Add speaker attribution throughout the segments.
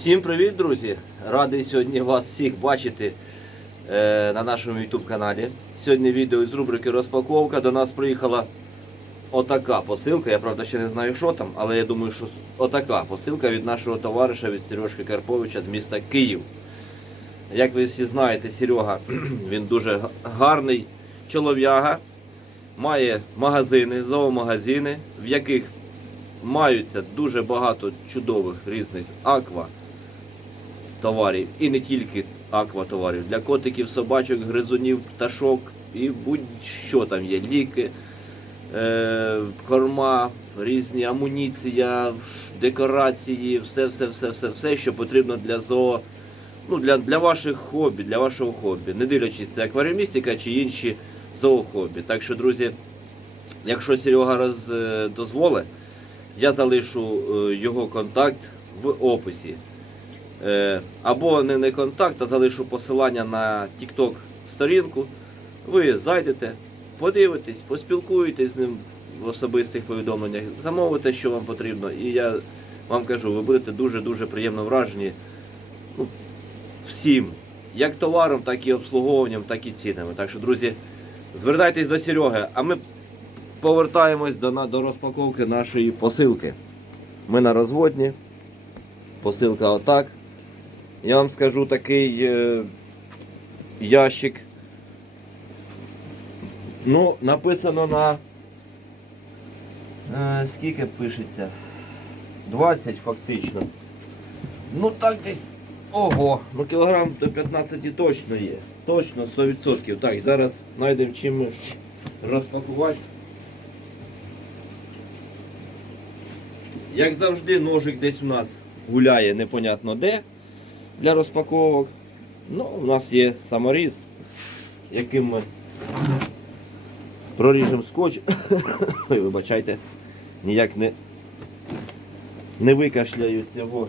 Speaker 1: Всім привіт, друзі! Радий сьогодні вас всіх бачити е, на нашому YouTube каналі. Сьогодні відео з рубрики Розпаковка. До нас приїхала отака посилка. Я правда ще не знаю, що там, але я думаю, що отака посилка від нашого товариша від Сережки Карповича з міста Київ. Як ви всі знаєте, Серега він дуже гарний чолов'яга, має магазини, зоомагазини, в яких маються дуже багато чудових різних аква товарів і не тільки аква товарів для котиків, собачок, гризунів, пташок і будь-що там є. Ліки, е, корма, різні амуніція, декорації, все, все, все, все, все, що потрібно для зоо. Ну, для, для ваших хобі, для вашого хобі, не дивлячись, це акваріумістика чи інші зоохобі. Так що, друзі, якщо Серега роз, е, дозволить, я залишу е, його контакт в описі. Е, Або не, не контакт, а залишу посилання на TikTok сторінку. Ви зайдете, подивитесь, поспілкуєтесь з ним в особистих повідомленнях, замовите, що вам потрібно. І я вам кажу, ви будете дуже-дуже приємно вражені ну, всім, як товаром, так і обслуговуванням, так і цінами. Так що, друзі, звертайтесь до Сереги, а ми повертаємось до, до розпаковки нашої посилки. Ми на розводні. Посилка отак. Я вам скажу такий е, ящик. Ну, написано на. Е, скільки пишеться? 20 фактично. Ну так десь. Ого, ну кілограм до 15 точно є. Точно 100%. Так, зараз знайдемо чим розпакувати. Як завжди, ножик десь у нас гуляє непонятно де для розпаковок. Ну, у нас є саморіз, яким ми проріжемо скотч. Ой, вибачайте, ніяк не, не викашляю цього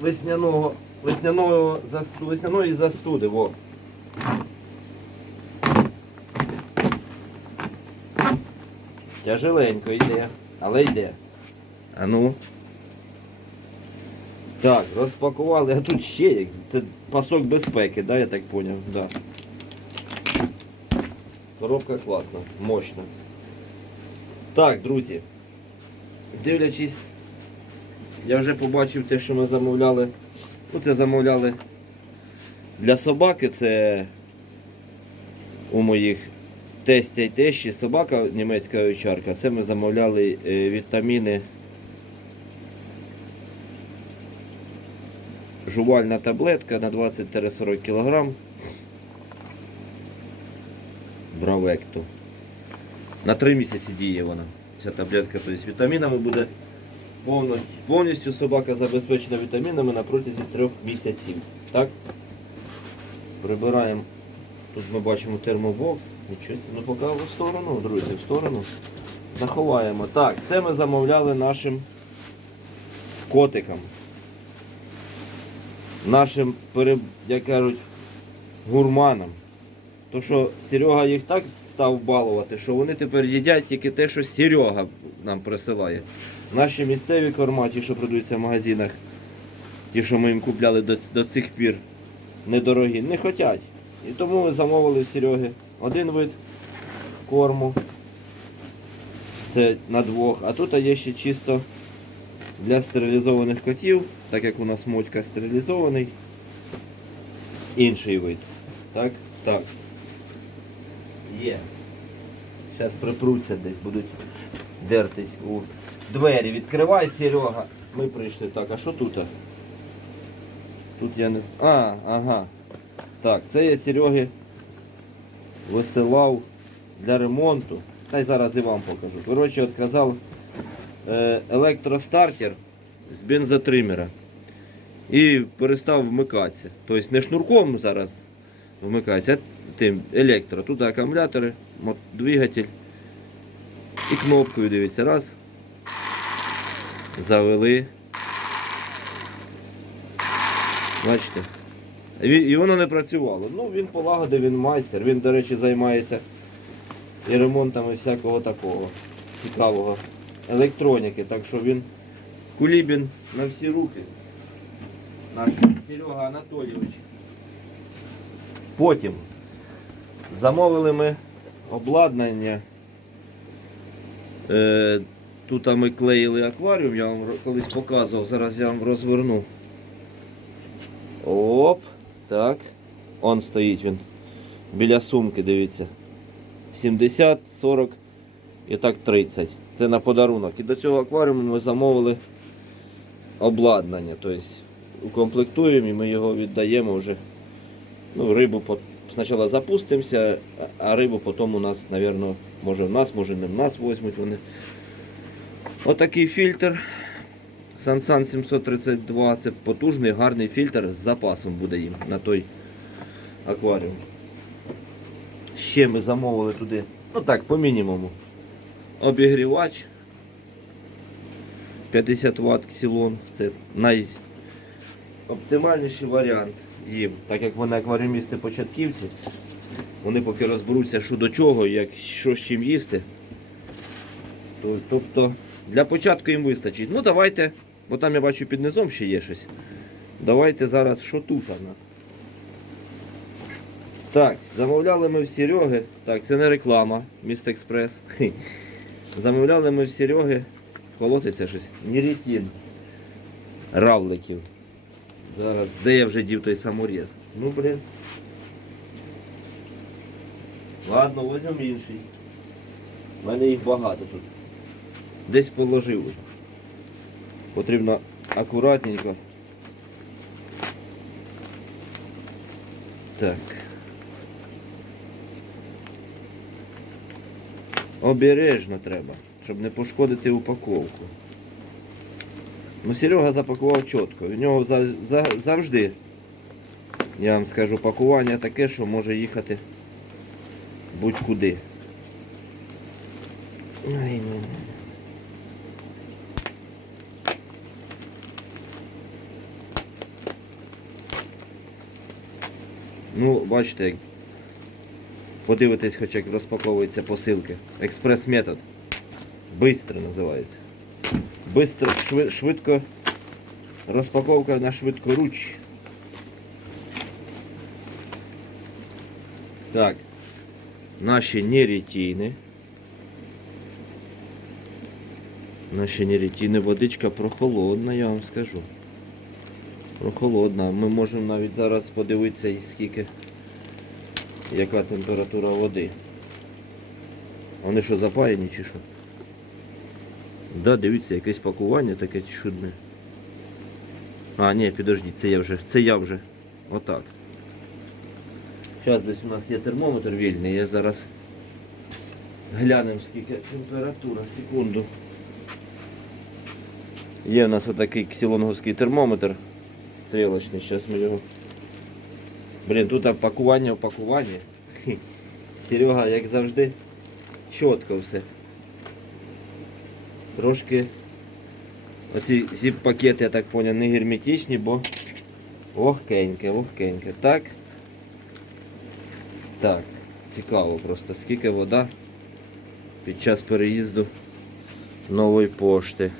Speaker 1: весняного, весняного весняної застуди. Во. Тяжеленько йде, але йде. А ну. Так, розпакували, а тут ще як. Це пасок безпеки, да, я так поняв. Да. Коробка класна, мощна. Так, друзі. Дивлячись, я вже побачив те, що ми замовляли. Ну, це замовляли для собаки. Це у моїх тестя й тещі собака німецька овчарка. Це ми замовляли е, вітаміни. Жувальна таблетка на 20-40 кг. Бравекту. На 3 місяці діє вона. Ця таблетка, тобто вітамінами буде повністю, повністю собака забезпечена вітамінами на протязі 3 місяців. Так? Прибираємо. Тут ми бачимо термобокс. Нічого, ну поки в сторону, друзі, в сторону. Заховаємо. Так, це ми замовляли нашим котикам. Нашим, як кажуть, гурманам. То що Серега їх так став балувати, що вони тепер їдять тільки те, що Серега нам присилає. Наші місцеві корма, ті, що продаються в магазинах, ті, що ми їм купляли до, до цих пір, недорогі, не хочуть. І тому ми замовили Сереги один вид корму. Це на двох. А тут є ще чисто для стерилізованих котів, так як у нас мотька стерилізований. Інший вид. Так? Так. Є. Зараз припруться десь, будуть дертись у двері. Відкривай, Серега. Ми прийшли. Так, а що тут? Тут я не А, ага. Так, це я Сереги висилав для ремонту. Та й зараз і вам покажу. Коротше, відказав електростартер з бензотримера. І перестав вмикатися. Тобто не шнурком зараз вмикається, а тим електро. Тут акумулятори, двигатель. І кнопкою дивіться. Раз. Завели. Бачите? І І воно не працювало. Ну, він полагодив, він майстер. Він, до речі, займається і ремонтами всякого такого цікавого електроніки. Так що він кулібін на всі руки. наш Серега Анатолійович. Потім замовили ми обладнання. Е, тут ми клеїли акваріум, я вам колись показував, зараз я вам розверну. Оп, так. Он стоїть він. Біля сумки, дивіться. 70, 40 і так 30. Це на подарунок. І до цього акваріуму ми замовили обладнання. Тобто укомплектуємо і ми його віддаємо вже. Ну, рибу по- спочатку запустимося, а- рибу потім у нас, мабуть, може в нас, може не в нас візьмуть вони. Отакий фільтр. Sansan 732 це потужний, гарний фільтр з запасом буде їм на той акваріум. Ще ми замовили туди, ну так, по мінімуму. Обігрівач 50 Вт ксилон. Це найоптимальніший варіант їм. Так як вони акваріумісти початківці, вони поки розберуться, що до чого, як, що з чим їсти. То, тобто для початку їм вистачить. Ну давайте, бо там я бачу під низом ще є щось. Давайте зараз, що тут у нас. Так, замовляли ми в Сереги. Так, це не реклама, Міст Експрес. Замовляли ми в Сереги. Колотиться щось. Нірітін. Равликів. Зараз, де я вже дів той саморіз? Ну, блін. Ладно, возьмемо інший. У мене їх багато тут. Десь положив уже. Потрібно акуратненько. Так. Обережно треба, щоб не пошкодити упаковку. Ну, Серега запакував чітко. У нього за, за, завжди, я вам скажу, пакування таке, що може їхати будь-куди. Ну, бачите, як подивитесь, хоч як розпаковуються посилки. Експрес-метод. Бистро називається. Бистро, шви- швидко розпаковка на швидкоруч. Так. Наші нерітіни. Наші нерітіни. Водичка прохолодна, я вам скажу. Прохолодна. Ми можемо навіть зараз подивитися, скільки, яка температура води. Вони що запаяні чи що? Да, дивіться, якесь пакування таке чудне. А, ні, підождіть, це я вже. Це я вже. Отак. Зараз десь у нас є термометр вільний, я зараз глянемо скільки температура, секунду. Є у нас отакий ксілонговський термометр стрілочний, зараз ми його. Блін, тут пакування в пакуванні. Серега, як завжди, чітко все. Трошки оці зіп-пакети, я так поняв, не герметичні, бо вогкеньке, вогкеньке. Так. Так, цікаво просто, скільки вода під час переїзду нової пошти.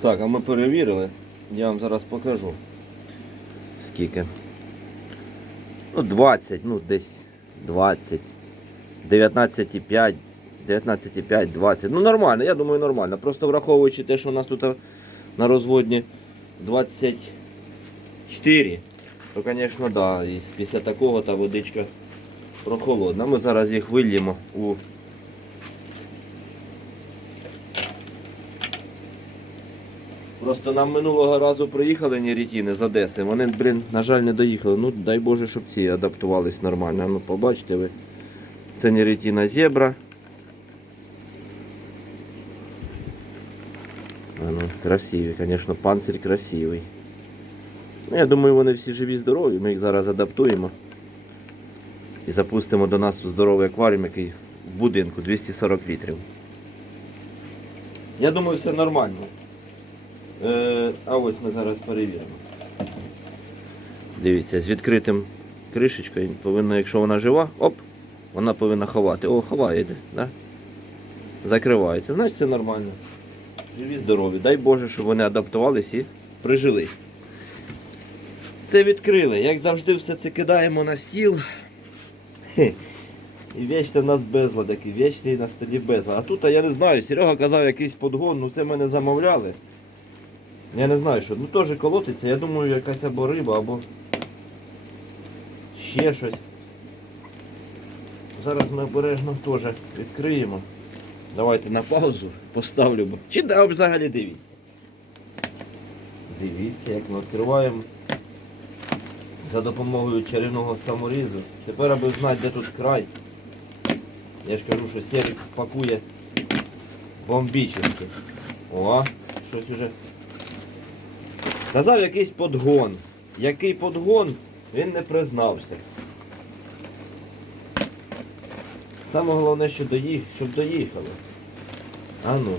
Speaker 1: Так, а ми перевірили. Я вам зараз покажу. Скільки. Ну, 20, ну десь 20. 19,5, 19,5, 20. Ну нормально, я думаю, нормально. Просто враховуючи те, що у нас тут на розводні 24, то, звісно, да, і після такого та водичка прохолодна. Ми зараз їх вильємо у Просто нам минулого разу приїхали нерітіни з Одеси. Вони, блін, на жаль, не доїхали. Ну, дай Боже, щоб ці адаптувались нормально. Ну, побачите ви. Це нерітіна зебра. А, ну, красиві, звісно, панцирь красивий. Ну, я думаю, вони всі живі, здорові. Ми їх зараз адаптуємо. І запустимо до нас здоровий акваріум, який в будинку 240 літрів. Я думаю, все нормально. Е, а ось ми зараз перевіримо. Дивіться, з відкритим кришечкою повинна, якщо вона жива, оп, вона повинна ховати. О, ховає да? Закривається. Значить це нормально. живі, здорові. Дай Боже, щоб вони адаптувались і прижились. Це відкрили. Як завжди, все це кидаємо на стіл. І вічно в нас безлад, такий, вічний на столі безлад. А тут, а я не знаю, Серега казав якийсь подгон, ну це мене замовляли. Я не знаю, що. Ну теж колотиться, я думаю, якась або риба, або ще щось. Зараз ми обережно теж відкриємо. Давайте на паузу поставлю. Чи да, взагалі дивіться. Дивіться, як ми відкриваємо за допомогою чарівного саморізу. Тепер аби знати, де тут край. Я ж кажу, що Серик пакує бомбічно. О, щось уже. Сказав якийсь подгон. Який подгон, він не признався. Саме головне, що доїх, щоб доїхали. А ну.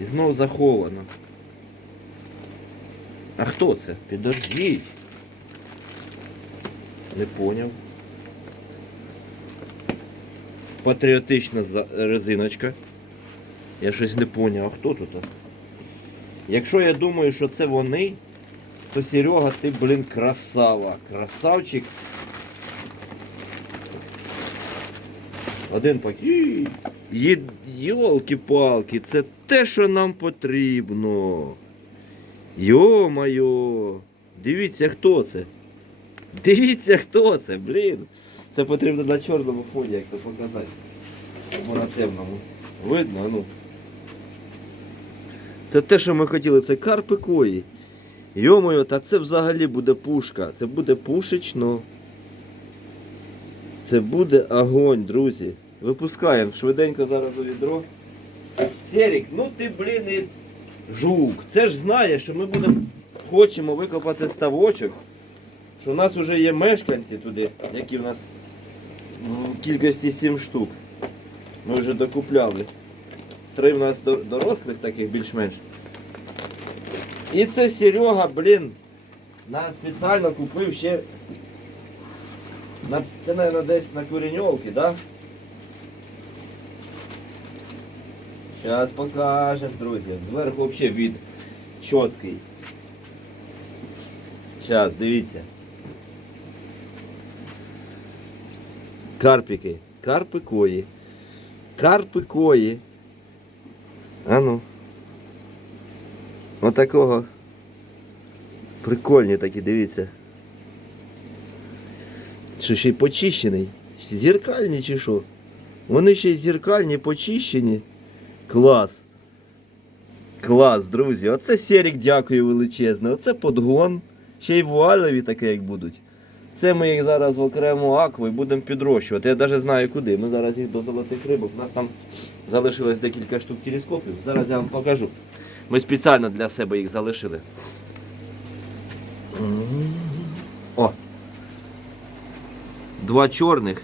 Speaker 1: І знову заховано. А хто це? Підождіть. Не поняв. Патріотична резиночка. Я щось не поняв, а хто тут? Якщо я думаю, що це вони, то Серега, ти, блін, красава. Красавчик. Один пакет. Йолки-палки, це те, що нам потрібно. Йо-моє. Дивіться, хто це. Дивіться, хто це, блін. Це потрібно на чорному фоні, як то показати. Або на темному. Видно, ну. Це те, що ми хотіли, це карпи кої. Йо-моє, та це взагалі буде пушка. Це буде пушечно. Це буде огонь, друзі. Випускаємо швиденько зараз у відро. Серік, ну ти, блін, і жук. Це ж знає, що ми будемо хочемо викопати ставочок. Що у нас вже є мешканці туди, які в нас в кількості 7 штук. Ми вже докупляли. Три в нас дорослих таких більш-менш. І це Серега, блін, нас спеціально купив ще. На, це, мабуть, десь на Куреньовці, да? Зараз покажемо, друзі. Зверху взагалі від чіткий. Зараз, дивіться. Карпики. Карпи кої. А ну. Отакого. Прикольні такі, дивіться. Що ще й почищений? Зеркальні чи що? Вони ще й зеркальні, почищені. Клас. Клас, друзі. Оце Серік дякую величезне. Оце подгон. Ще й вуалеві таке, як будуть. Це ми їх зараз в окрему акву і будемо підрощувати. Я навіть знаю куди. Ми зараз їх до золотих рибок. У нас там залишилось декілька штук телескопів. Зараз я вам покажу. Ми спеціально для себе їх залишили. О! Два чорних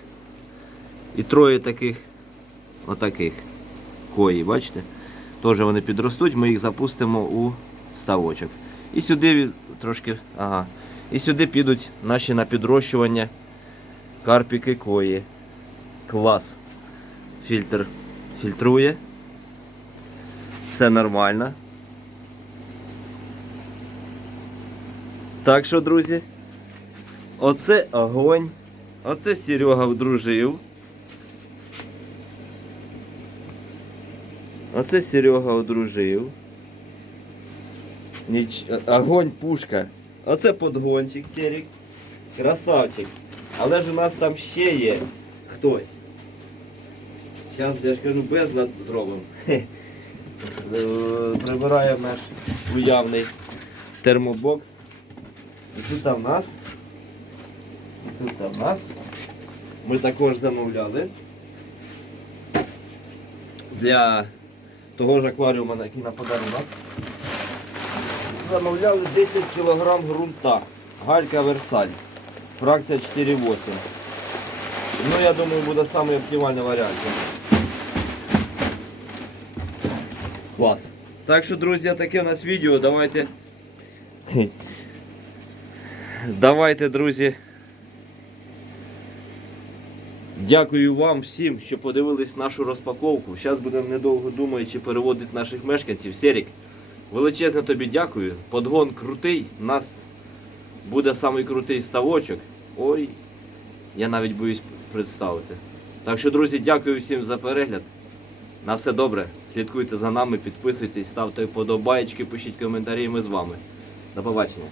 Speaker 1: і троє таких отаких кої, бачите? Теж вони підростуть, ми їх запустимо у ставочок. І сюди трошки, ага. І сюди підуть наші на підрощування карпіки кої. Клас. Фільтр фільтрує. Все нормально. Так що, друзі, оце огонь. Оце Серега вдружив. Оце Серега одружив. Ніч... Огонь пушка. Оце подгончик Серік. Красавчик. Але ж у нас там ще є хтось. Зараз я ж кажу безлад зробимо. Е, Прибираємо наш уявний термобокс. І тут в нас. І тут в нас. Ми також замовляли. Для того ж акваріума, який на подарунок. Замовляли 10 кг ґрунта. Галька Версаль. Фракція 4,8. Ну, я думаю, буде самий оптимальний варіант. Клас. Так що, друзі, таке у нас відео. Давайте. Давайте, друзі. Дякую вам всім, що подивились нашу розпаковку. Зараз будемо недовго думаючи переводити наших мешканців. Серік, величезне тобі дякую. Подгон крутий. У нас буде самий крутий ставочок. Ой, я навіть боюсь представити. Так що, друзі, дякую всім за перегляд. На все добре. Слідкуйте за нами, підписуйтесь, ставте вподобайки, пишіть коментарі. Ми з вами. До побачення.